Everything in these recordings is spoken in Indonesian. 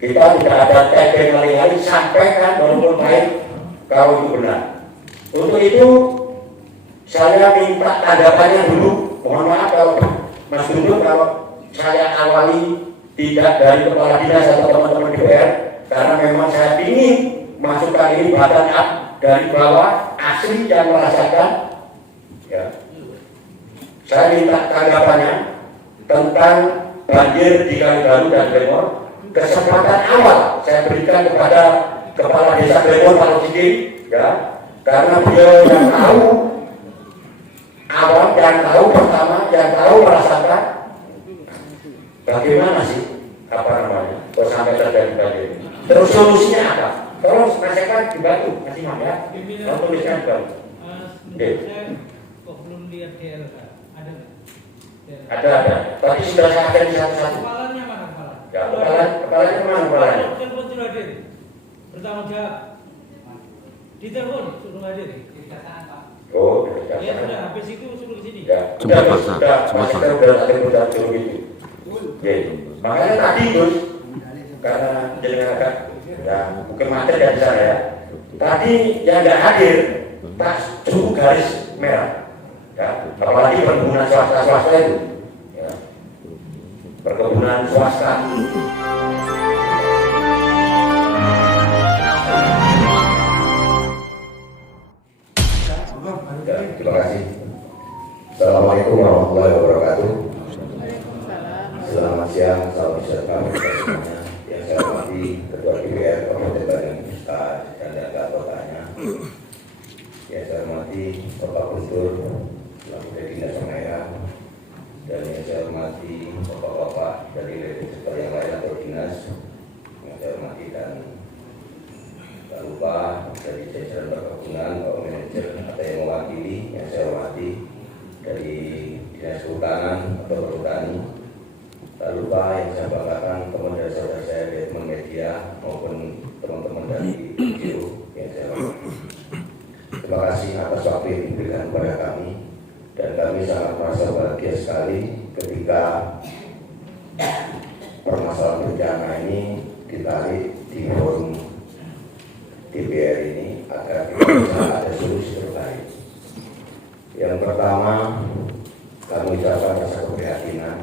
Kita tidak ada tagline lain, sampaikan walaupun baik kalau itu benar. Untuk itu saya minta tanggapannya dulu. Mohon maaf kalau Mas Guntur kalau saya awali tidak dari kepala dinas atau teman-teman DPR, karena memang saya ingin masukkan ini bottom up dari bawah, asli yang merasakan. Ya. Saya minta tanggapannya tentang banjir di Kalibaru dan Glemor. Kesempatan awal saya berikan kepada kepala desa Glemor Pak Lojiki, ya, karena beliau yang tahu awal, yang tahu pertama, yang tahu merasakan bagaimana sih apa namanya kok sampai terjadi banjir. Terus solusinya apa? Tolong rasakan dibantu, masih mau ya. Kalau tuliskan dibantu. Kok belum lihat DLK? Ada? Ada. Tapi sudah saya akan di satu-satu. Kepalanya mana kepala? Ya, kepalanya mana kepalanya? Telepon sudah hadir. Bertanggung jawab. Ditelepon suruh hadir. Oh, ya sudah, habis itu suruh ke sini. Ya, sudah suruh itu. Oke, makanya tadi Gus, karena jadi agak, ya mungkin macet ya di sana ya. Tadi yang nggak hadir, tak suku garis merah. Ya, apalagi perkebunan swasta itu, ya. Perkebunan swasta. Ya, terima kasih. Assalamualaikum warahmatullahi wabarakatuh. Selamat siang, salam sejahtera bagi semuanya. Yang saya hormati Ketua DPR Kabupaten Bandung dan anggotanya. Yang saya hormati Bapak Guntur selaku dari Dinas Pengairan, dan yang saya hormati Bapak-bapak dari sektor yang lain atau dinas. Yang saya hormati dan tak lupa dari jajaran perkebunan, Bapak Manajer atau yang mewakili. Yang saya hormati dari Dinas Kehutanan atau Perhutani. Tak lupa yang saya banggakan teman dari saudara saya dari teman media maupun teman-teman dari NGO yang saya hormati. Terima kasih atas waktu yang diberikan kepada kami, dan kami sangat merasa bahagia sekali ketika permasalahan bencana ini ditarik di forum DPR ini agar kita bisa ada solusi terbaik. Yang pertama, kami ucapkan rasa keprihatinan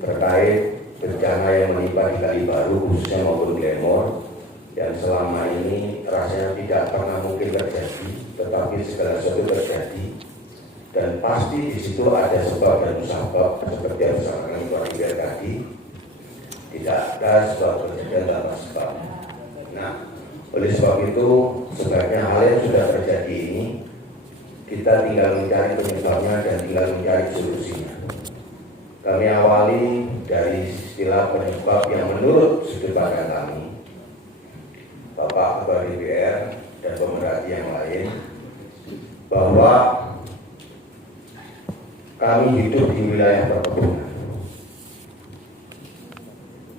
terkait bencana yang menimpa di Kalibaru khususnya maupun Glemor yang selama ini rasanya tidak pernah mungkin terjadi, tetapi segala sesuatu terjadi, dan pasti di situ ada sebab dan musabab seperti yang disampaikan Ketua DPR tadi. Tidak ada sebab terjadi tanpa sebab. Nah, oleh sebab itu sebaiknya hal yang sudah terjadi ini kita tinggal mencari penyebabnya dan tinggal mencari solusinya. Kami awali dari istilah penyebab yang menurut sudut pandang kami, Bapak Ketua DPR dan pemerhati yang lain, bahwa kami hidup di wilayah perkebunan.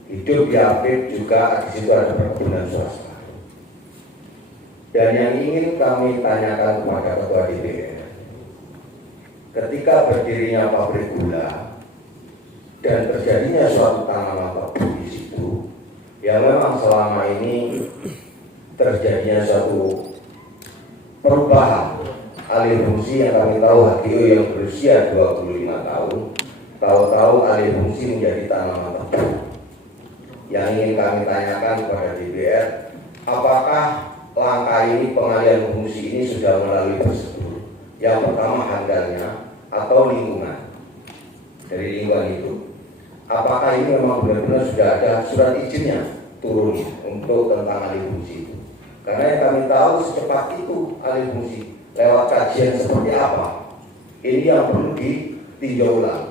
Hidup di Apit juga di situ ada perkebunan swasta. Dan yang ingin kami tanyakan kepada Ketua DPR, ketika berdirinya pabrik gula dan terjadinya suatu tanaman tebu di situ, yang memang selama ini terjadinya suatu perubahan alih fungsi yang kami tahu HGO yang berusia 25 tahun, tahu-tahu alih fungsi menjadi tanaman tebu. Yang ingin kami tanyakan kepada DPR, apakah langkah ini pengalihan fungsi ini sudah melalui prosedur? Yang pertama handalnya atau lingkungan. Dari lingkungan itu, apakah ini memang benar-benar sudah ada surat izinnya turun untuk tentang alih fungsi itu? Karena yang kami tahu secepat itu alih fungsi lewat kajian seperti apa, ini yang perlu ditinjau ulang.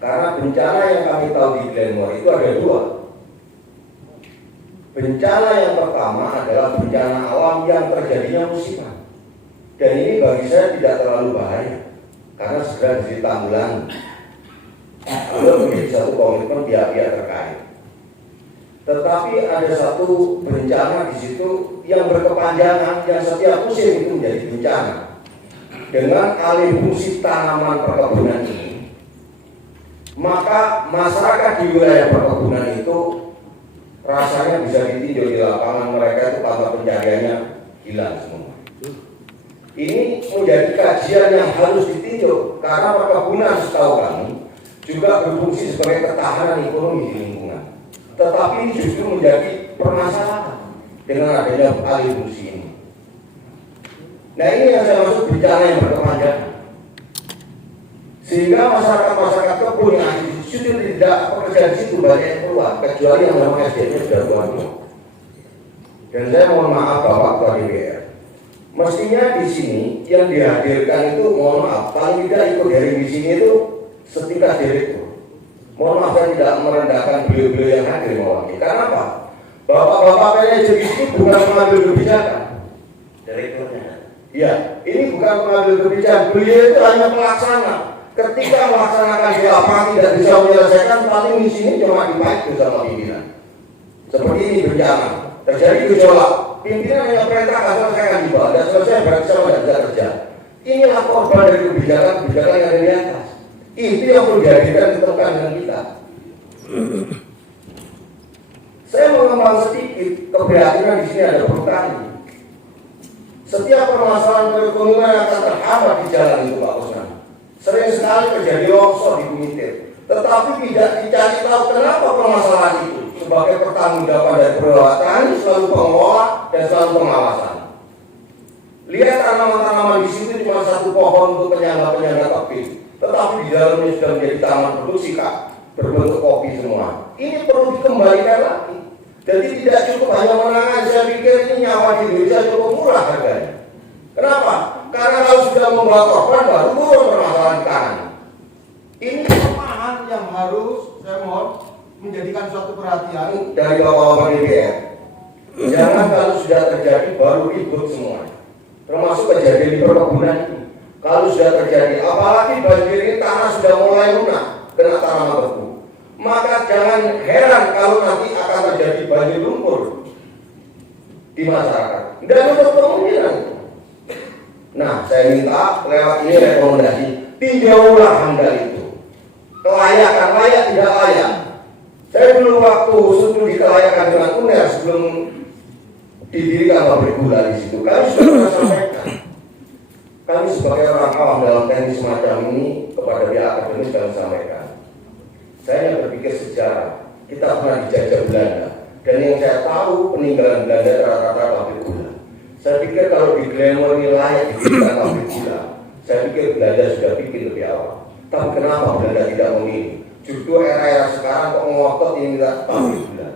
Karena bencana yang kami tahu di Glenmore itu ada dua. Bencana yang pertama adalah bencana alam yang terjadinya musiman, dan ini bagi saya tidak terlalu bahaya karena segera ditanggulangi. Lalu menjadi satu komitmen pihak-pihak terkait. Tetapi ada satu bencana di situ yang berkepanjangan, yang setiap musim itu menjadi bencana. Dengan alih fungsi tanaman perkebunan ini, maka masyarakat di wilayah perkebunan itu rasanya bisa ditinjau di lapangan, mereka itu pantau pencariannya hilang semua. Ini menjadi kajian yang harus ditinjau karena perkebunan setahu kami juga berfungsi sebagai ketahanan ekonomi di lingkungan. Tetapi ini justru menjadi permasalahan dengan adanya alih fungsi ini. Nah, ini yang saya maksud bencana yang berkepanjangan. Sehingga masyarakat kebun yang justru tidak bekerja di situ banyak yang keluar, kecuali yang memang SDM-nya sudah keluar. Dan saya mohon maaf Bapak Ketua DPR, mestinya di sini yang dihadirkan itu mohon maaf, paling tidak ikut dari di sini itu setingkat direktur. Mohon maaf saya tidak merendahkan beliau-beliau yang hadir mewakili. Karena apa? Bapak-bapak manajer di sini bukan pengambil kebijakan. Direkturnya. Ya, ini bukan pengambil kebijakan. Beliau itu hanya pelaksana. Ketika melaksanakan di lapangan tidak bisa menyelesaikan, paling di sini cuma dipakai bersama pimpinan. Seperti ini bencana. Terjadi gejolak. Pimpinan hanya perintah selesaikan di bawah. Dan selesai berarti sama tidak bisa kerja. Inilah korban dari kebijakan yang ada di atas. Itu yang perlu dihadirkan ditemukan dengan kita. Saya mengembang sedikit keprihatinan di sini ada perhutani. Setiap permasalahan perekonomian yang akan terhambat di jalan itu Pak Kusnan. Sering sekali terjadi longsor di Bumitir. Tetapi tidak dicari tahu kenapa permasalahan itu. Sebagai pertanggungjawaban dari peralatan selalu pengelola dan selalu pengawasan. Lihat tanaman-tanaman di situ cuma satu pohon untuk penyangga-penyangga tebing. Tetapi di dalamnya sudah menjadi taman produksi Kak, berbentuk kopi semua. Ini perlu dikembalikan lagi. Jadi tidak cukup hanya menangan. Saya pikir ini nyawa di Indonesia cukup murah harganya. Kenapa? Karena kalau sudah membawa korban baru turun permasalahan kanan. Ini kelemahan yang harus saya mohon menjadikan suatu perhatian dari bapak-bapak DPR. Jangan kalau sudah terjadi baru ribut semua. Termasuk kejadian di perkebunan ini. Kalau sudah terjadi, apalagi banjir ini tanah sudah mulai lunak, kena tanaman beku. Maka jangan heran kalau nanti akan terjadi banjir lumpur di masyarakat. Dan untuk kemungkinan. Nah, saya minta lewat ini rekomendasi, tinjau ulang handal itu. Kelayakan, layak tidak layak. Saya dulu waktu studi kelayakan dengan UNER sebelum didirikan pabrik gula di situ, kami sudah pernah sampaikan. Kami sebagai orang awam dalam teknik semacam ini kepada pihak akademis kami sampaikan. Saya berpikir sejarah, kita pernah dijajah Belanda, dan yang saya tahu peninggalan Belanda rata-rata pabrik gula. Saya pikir kalau di Glenmore ini layak didirikan pabrik gula, saya pikir Belanda sudah bikin lebih awal. Tapi kenapa Belanda tidak memilih? Justru era-era sekarang kok ngotot ini minta pabrik gula.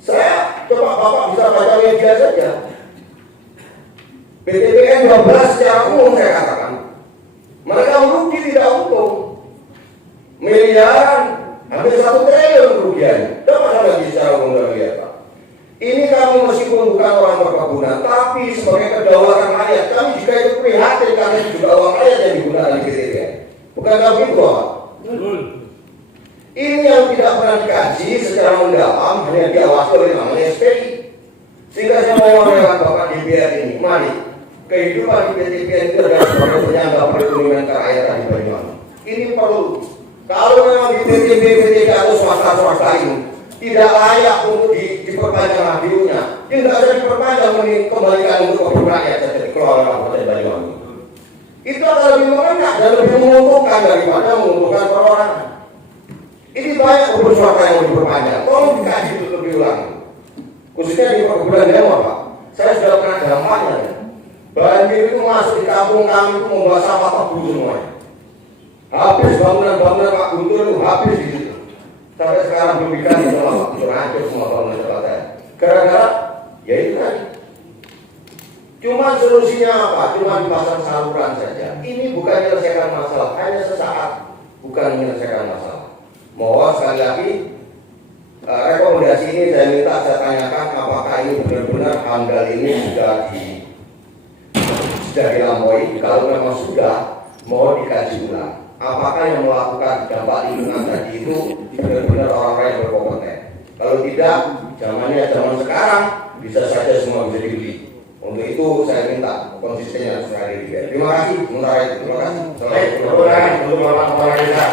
Saya coba Bapak bisa baca media saja. PTBN 12 secara umum saya katakan, mereka merugi tidak untung. Miliaran, hampir 1 triliun kerugian. Dapat lagi secara umum dan lihat Pak. Ini kami meskipun bukan orang perkebunan, tapi sebagai kedaulatan rakyat, kami juga ikut prihatin karena itu juga uang rakyat yang digunakan di PTBN. Bukankah begitu Pak? Ini yang tidak pernah dikaji secara mendalam, hanya diawasi oleh namanya SPI. Sehingga saya mau lewat Bapak DPR ini, mari kehidupan di PTBN itu adalah sebagai penyangga perekonomian kerakyatan di Banyuwangi. Ini perlu. Kalau memang di PTB atau swasta ini tidak layak untuk diperpanjang hadiahnya, tidak usah diperpanjang, kembalikan untuk kebun rakyat saja dikelola Kabupaten Banyuwangi. Itu akan lebih mengena dan lebih menguntungkan daripada menguntungkan perorangan. Ini banyak kebun swasta yang mau diperpanjang. Tolong dikaji itu lebih ulang. Khususnya di perkebunan Dewa Pak. Saya sudah pernah dampaknya. Banjir itu masuk di kampung kami itu membawa sampah tebu semuanya. Habis bangunan-bangunan Pak Guntur itu habis di situ. Sampai sekarang belum diganti sama Pak Guntur, hancur semua bangunan tempat saya. Gara-gara ya itu tadi. Cuma solusinya apa? Cuma dipasang saluran saja. Ini bukan menyelesaikan masalah, hanya sesaat, bukan menyelesaikan masalah. Mohon sekali lagi rekomendasi ini saya minta saya tanyakan apakah ini benar-benar handal ini sudah dilampaui. Kalau memang sudah, mohon dikaji ulang. Apakah yang melakukan dampak lingkungan tadi itu benar-benar orang-orang yang berkompeten? Kalau tidak, zamannya zaman sekarang bisa saja semua bisa dibeli. Untuk itu saya minta konsistennya sekali. Terima kasih. Terima kasih. Baik, terima kasih untuk Bapak Kepala Desa.